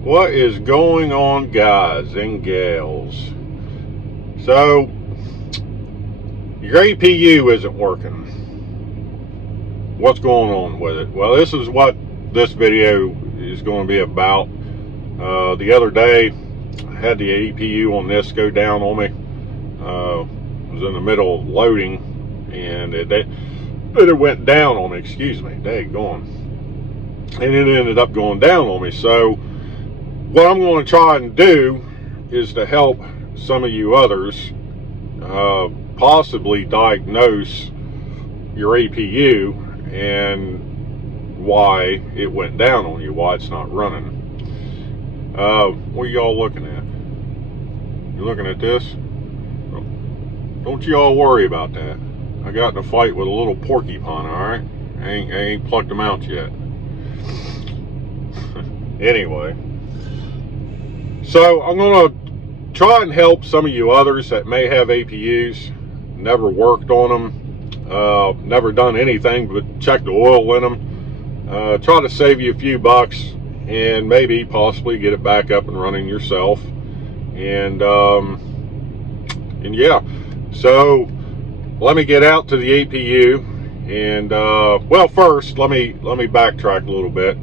What is going on, guys and gals? So your APU isn't working. What's going on with it? Well, this is what this video is going to be about. The other day I had the APU on this go down on me. Was in the middle of loading and it went down on me, excuse me, daggone. And it ended up going down on me. So what I'm going to try and do is to help some of you others possibly diagnose your APU and why it went down on you, why it's not running. What are y'all looking at? You looking at this? Don't y'all worry about that. I got in a fight with a little porcupine, alright? I ain't plucked them out yet. Anyway. So I'm going to try and help some of you others that may have APUs, never worked on them, never done anything but check the oil in them. Try to save you a few bucks and maybe possibly get it back up and running yourself. And yeah, so let me get out to the APU and well, first let me backtrack a little bit.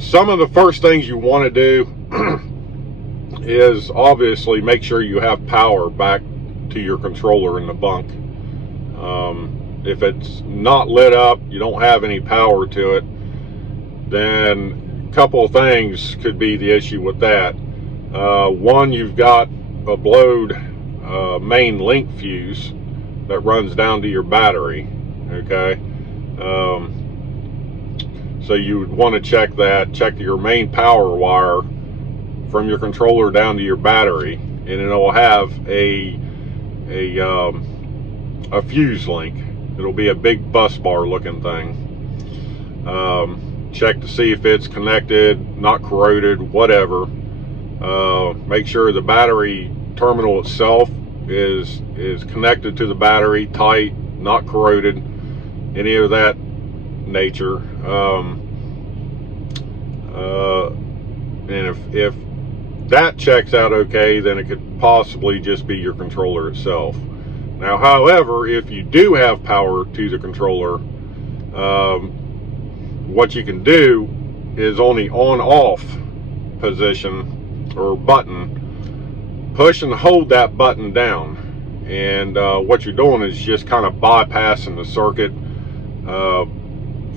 Some of the first things you want to do is obviously make sure you have power back to your controller in the bunk. If it's not lit up, you don't have any power to it, then a couple of things could be the issue with that. One, you've got a blowed main link fuse that runs down to your battery, okay? So you would want to check that, check your main power wire from your controller down to your battery, and it'll have a fuse link. It'll be a big bus bar looking thing. Check to see if it's connected, not corroded, whatever. Make sure the battery terminal itself is connected to the battery, tight, not corroded, any of that nature. And if that checks out okay, then it could possibly just be your controller itself. Now, however, if you do have power to the controller, what you can do is on the on-off position or button, push and hold that button down. And what you're doing is just kind of bypassing the circuit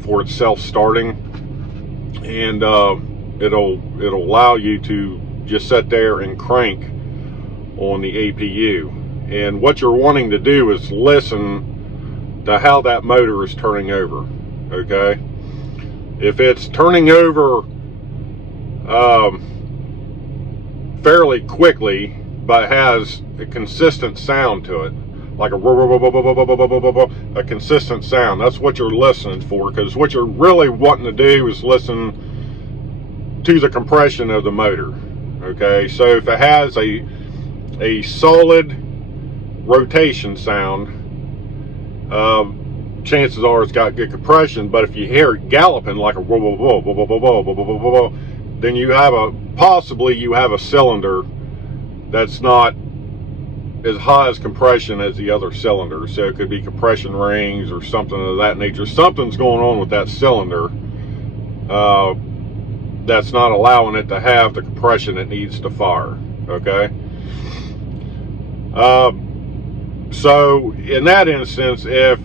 for itself starting, and it'll allow you to just sit there and crank on the APU. And what you're wanting to do is listen to how that motor is turning over, okay? If it's turning over fairly quickly but has a consistent sound to it, like a consistent sound, that's what you're listening for, because what you're really wanting to do is listen to the compression of the motor, okay? So if it has a solid rotation sound, chances are it's got good compression. But if you hear it galloping like a whoa, whoa, whoa, whoa, whoa, whoa, whoa, whoa, whoa, whoa, whoa, then you have possibly a cylinder that's not as high as compression as the other cylinder. So it could be compression rings or something of that nature. Something's going on with that cylinder that's not allowing it to have the compression it needs to fire, okay? So in that instance, if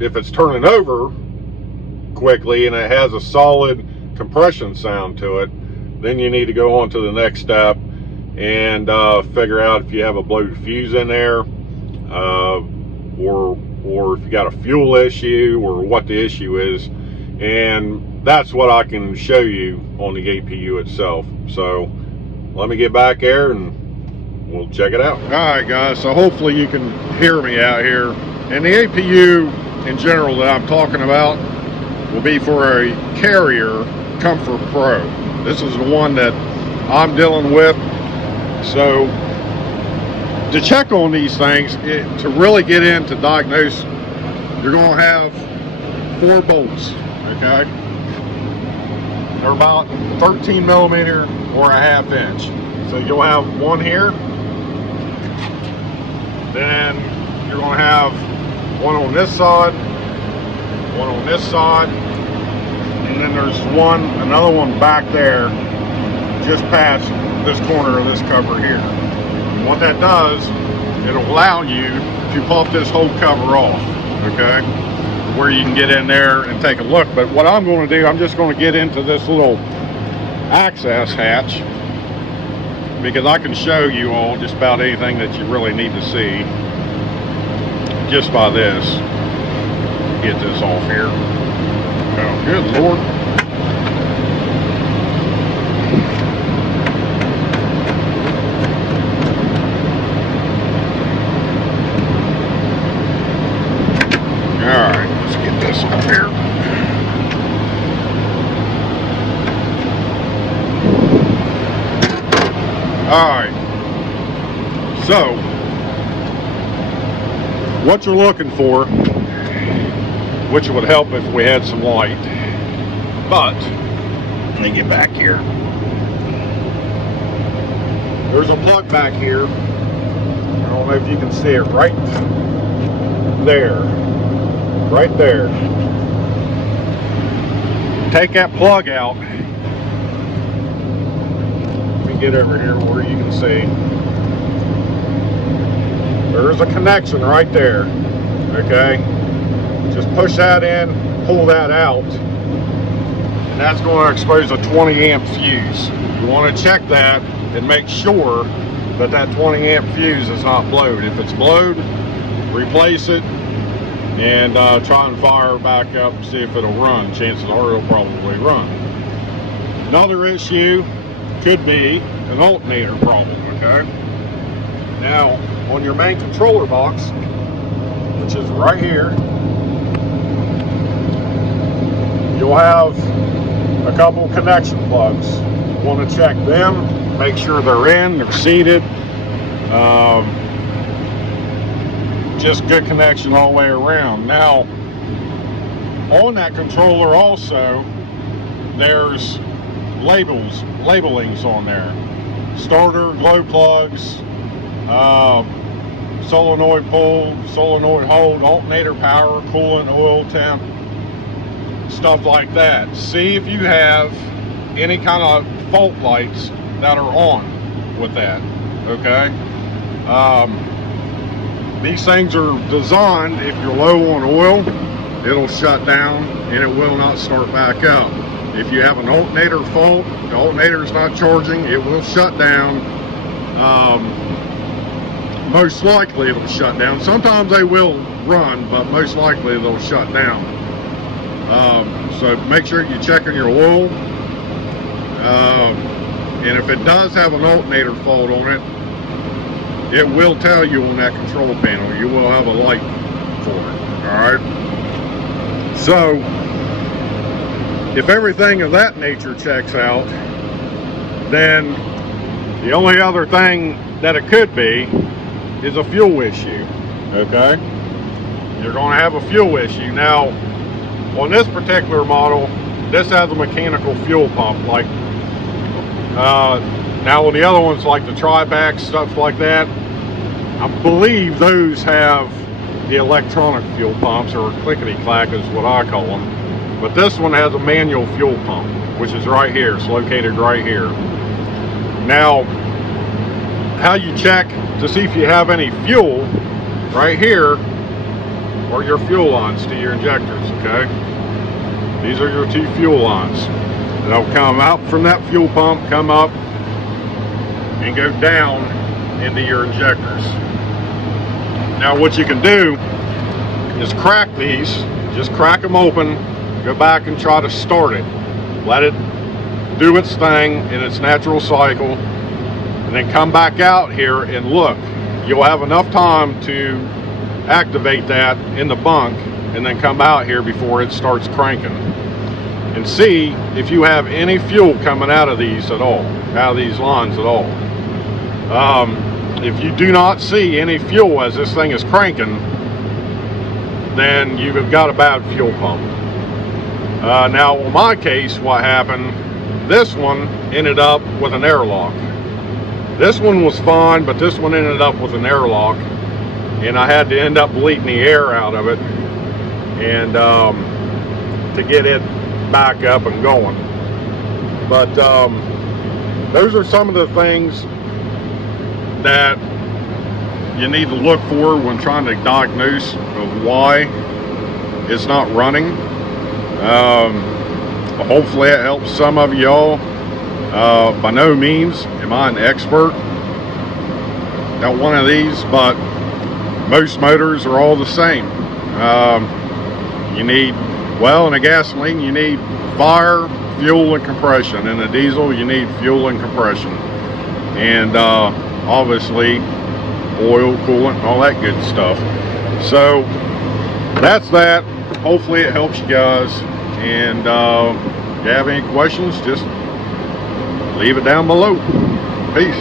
it's turning over quickly and it has a solid compression sound to it, then you need to go on to the next step and figure out if you have a blowed fuse in there, or if you got a fuel issue, or what the issue is. And that's what I can show you on the APU itself. So let me get back there and we'll check it out. All right, guys, so hopefully you can hear me out here. And the APU in general that I'm talking about will be for a Carrier Comfort Pro. This is the one that I'm dealing with. So to check on these things, to really get into diagnose, you're going to have 4 bolts, okay? They're about 13 millimeter or a ½ inch. So you'll have one here, then you're going to have one on this side, one on this side, and then there's another one back there, just past this corner of this cover here. And what that does, it'll allow you to pop this whole cover off, okay? Where you can get in there and take a look. But what I'm going to do, I'm just going to get into this little access hatch, because I can show you all just about anything that you really need to see just by this. Get this off here. Oh, good Lord. Alright, let's get this off here. Alright, so what you're looking for, which would help if we had some light, but let me get back here. There's a plug back here. I don't know if you can see it right there. Right there. Take that plug out. Get over here where you can see there's a connection right there, okay? Just push that in, pull that out, and that's going to expose a 20 amp fuse. You want to check that and make sure that that 20 amp fuse is not blowed. If it's blowed, replace it and try and fire back up and see if it'll run. Chances are it'll probably run. Another issue could be an alternator problem, okay? Now, on your main controller box, which is right here, you'll have a couple connection plugs. You want to check them, make sure they're in, they're seated. Just good connection all the way around. Now, on that controller also, there's labelings on there. Starter, glow plugs, solenoid pull, solenoid hold, alternator power, coolant, oil temp, stuff like that. See if you have any kind of fault lights that are on with that, okay? These things are designed, if you're low on oil, it'll shut down and it will not start back up. If you have an alternator fault, the alternator is not charging, it will shut down. Most likely it'll shut down. Sometimes they will run, but most likely they'll shut down. So make sure you check on your oil. And if it does have an alternator fault on it, it will tell you on that control panel. You will have a light for it. Alright? So, if everything of that nature checks out, then the only other thing that it could be is a fuel issue, okay? You're going to have a fuel issue. Now, on this particular model, this has a mechanical fuel pump, like, now on the other ones, like the Tribac, stuff like that, I believe those have the electronic fuel pumps, or clickety-clack is what I call them. But this one has a manual fuel pump, which is right here. It's located right here. Now, how you check to see if you have any fuel, right here are your fuel lines to your injectors, okay? These are your two fuel lines. They'll come out from that fuel pump, come up, and go down into your injectors. Now, what you can do is crack these, just crack them open, go back and try to start it. Let it do its thing in its natural cycle, and then come back out here and look. You'll have enough time to activate that in the bunk and then come out here before it starts cranking. And see if you have any fuel coming out of these at all, out of these lines at all. If you do not see any fuel as this thing is cranking, then you've got a bad fuel pump. Now, in my case, what happened this one ended up with an airlock. This one was fine, but this one ended up with an airlock, and I had to end up bleeding the air out of it and to get it back up and going. But those are some of the things that you need to look for when trying to diagnose of why it's not running. Hopefully it helps some of y'all. By no means am I an expert at one of these, but most motors are all the same. You need, well, in a gasoline you need fire, fuel, and compression. In a diesel you need fuel and compression, and obviously oil, coolant, all that good stuff. So that's that. Hopefully it helps you guys, and if you have any questions, just leave it down below. Peace.